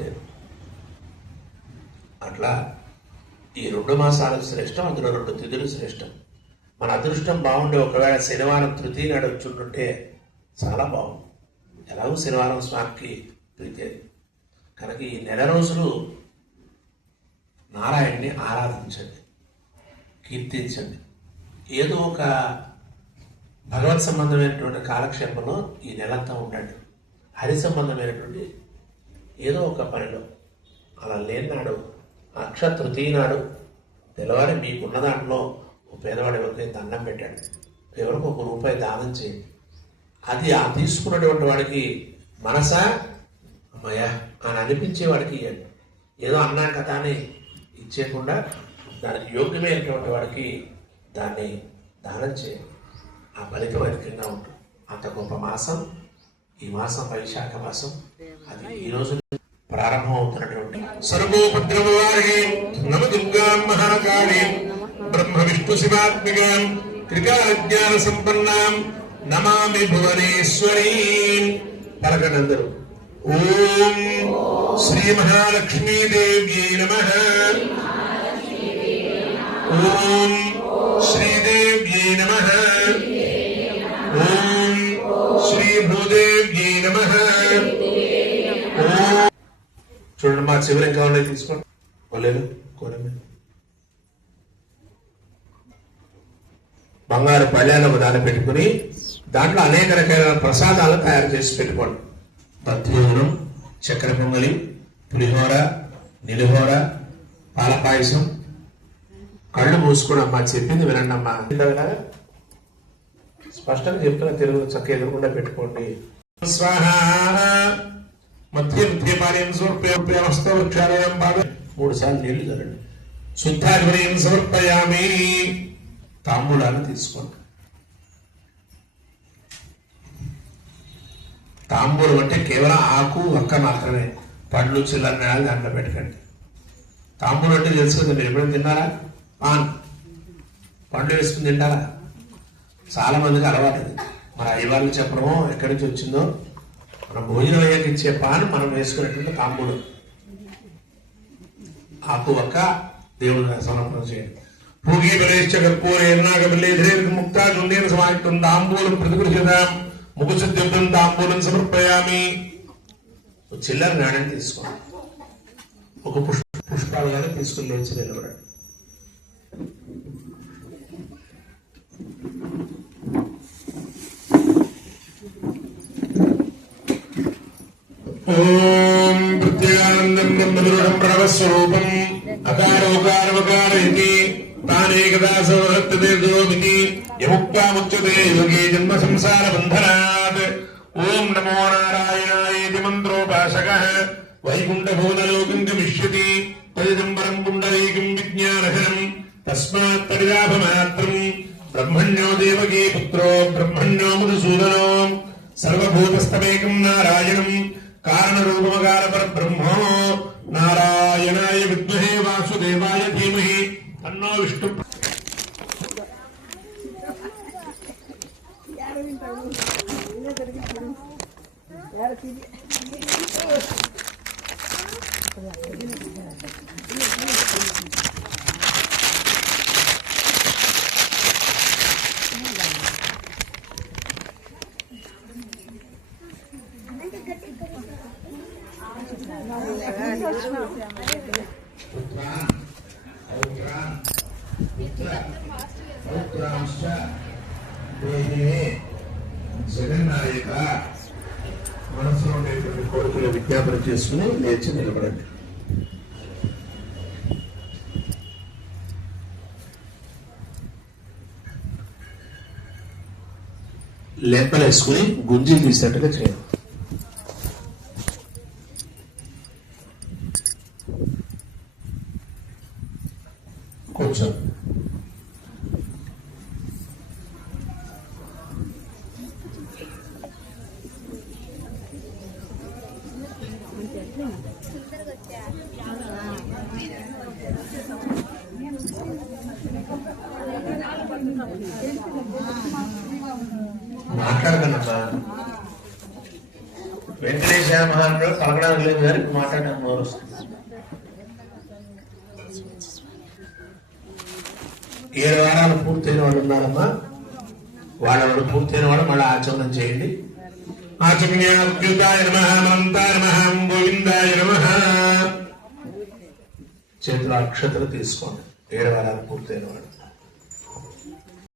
లేదు. అట్లా ఈ 2 మాసాలు శ్రేష్టం, అందులో 2 తిథులు శ్రేష్టం. మన అదృష్టం బాగుండే ఒకవేళ శనివారం తృతీయ నాడు వచ్చుంటుంటే చాలా బాగుంది. ఎలాగో శనివారం స్వామికి ప్రీతి. కనుక ఈ నెల రోజులు నారాయణ్ణి ఆరాధించండి, కీర్తించండి. ఏదో ఒక భగవత్ సంబంధమైనటువంటి కాలక్షేపంలో ఈ నెలంతా ఉండండి. హరి సంబంధమైనటువంటి ఏదో ఒక పనిలో. అలా లేనాడు అక్షయ తృతీయ నాడు తెల్లవారి మీకున్న దాంట్లో పేదవాడు ఎవరికైనా దండం పెట్టండి, ఎవరికి ₹1 దానం చేయండి. అది ఆ తీసుకున్నటువంటి వాడికి మనసా అమ్మయ్య అని అనిపించే వాడికి ఇవ్వండి. ఏదో అన్నాను కదా అని ఇచ్చేయకుండా దానికి యోగ్యమైనటువంటి వాడికి దాన్ని దానం చేయండి. ఆ ఫలితం అధికంగా ఉంటుంది. అంత గొప్ప మాసం ఈ మాసం, వైశాఖ మాసం. అది ఈ రోజు ప్రారంభం అవుతున్నటువంటి సర్వోపద్రవవారిణి నమ దుర్గా మహాకాళి బ్రహ్మ విష్ణు శివాత్మికాం త్రికాజ్ఞాన సంపన్నాం నమామి భువనేశ్వరీం. పలకనందరూ ఓం శ్రీ మహాలక్ష్మీదేవ్యై నమః, ఓం శ్రీదేవ్యై నమః, ఓం శ్రీ భూదేవ్యై నమః. చూడండి, మా చివరి ఇంకా ఉన్నాయి, తీసుకోండి. కొలేదు కోలమే బంగారు పళ్ళ్యాలను దానిపెట్టుకుని దాంట్లో అనేక రకాల ప్రసాదాలు తయారు చేసి పెట్టుకోండి. దధ్యోదనం, చక్కెర పొంగలి, పులిహోర, నిలుహోర, పాల పాయసం. కళ్ళు మూసుకుని అమ్మా చెప్పింది వినండి అమ్మా. స్పష్టంగా చెప్తున్నా, తెలుగు చక్క ఎదురకుండా పెట్టుకోండి. స్వాహ మధ్య మధ్యపాలయం సమర్పయామస్త వృక్షాలయం భాగం 3 సార్లు నీళ్లు చల్లండి. శుద్ధాగ్రయం సమర్పయామి. తాంబూలాన్ని తీసుకోండి. తాంబూలం అంటే కేవలం ఆకు ఒక్క మాత్రమే, పండ్లు చిల్లర నేల దాంట్లో పెట్టకండి. తాంబూలం అంటే తెలుసు కదా, మీరు ఎప్పుడైనా తిన్నారా? పాన్ పండ్లు వేసుకుని తింటారా? చాలా మందికి అలవాటు. మన అయ్యవాళ్ళు చెప్పడమో ఎక్కడి నుంచి వచ్చిందో, మనం భోజనం అయ్యాక ఇచ్చే పాన్ మనం వేసుకునేటువంటి తాంబూలం. ఆకు ఒక్క దేవుడు సమర్పణ చేయండి. పూగి బలేశ్చ కర్పూరే నాగబల్లేధరే ముక్తా జుండేన సమాయుక్తం తాంబూలం ప్రతిగృహ్యతాం ముఖశుద్ధ్యం తాంబూలం సమర్పయామి. చిల్లర నాణ్యం తీసుకోండి. ఒక పుష్పాలు కానీ తీసుకుని లేచి నిలబడండి. ఓం ప్రత్యేగానందం బ్రహ్మదృఢం ప్రణవస్వరూపం అకారోకారవకార ఇది తానేకదా సౌహృత్యతే దోమితి యముక్తాముచ్యతే యోగే జన్మ సంసార బంధనాత్. ఓం నమో నారాయణాయేతి మంత్రోపాసకః వైకుంఠ భువనలోకం గమిష్యతి తదిదంబరం పుండరీకం విజ్ఞానఘనం తస్మాత్ పరిలాభమాత్రం బ్రహ్మణ్యో దేవకీ పుత్రో బ్రహ్మణ్యో మధుసూదనో సర్వభూతస్థమేకం నారాయణం కారణరూపమకార పరబ్రహ్మో నారాయణాయ విద్మహే వాసుదేవాయ ధీమహి తన్నో విష్ణు. జగన్నాయక మనసులో ఉండేటువంటి కోరికలు విజ్ఞాపన చేసుకుని లేచి నిలబడండి. లెంపలేసుకుని గుంజి తీసినట్టుగా చేయండి. కొంచెం మాట్లాడకనమ్మా, వెంకటేశ్వర మహారాజు పలకడానికి లేదు కానీ మాట్లాడడానికి నోరు వస్తుంది. 7 వారాలు పూర్తయిన వాళ్ళు ఉన్నారమ్మా. వాళ్ళ పూర్తయిన వాళ్ళు మళ్ళీ ఆచమనం చేయండి. ఆచమన్యాద్యుతాయ నమః, అనంతాయ నమః, గోవిందాయ నమః. చేతుల అక్షతలు తీసుకోండి 7 వారాలు పూర్తయిన వాళ్ళు.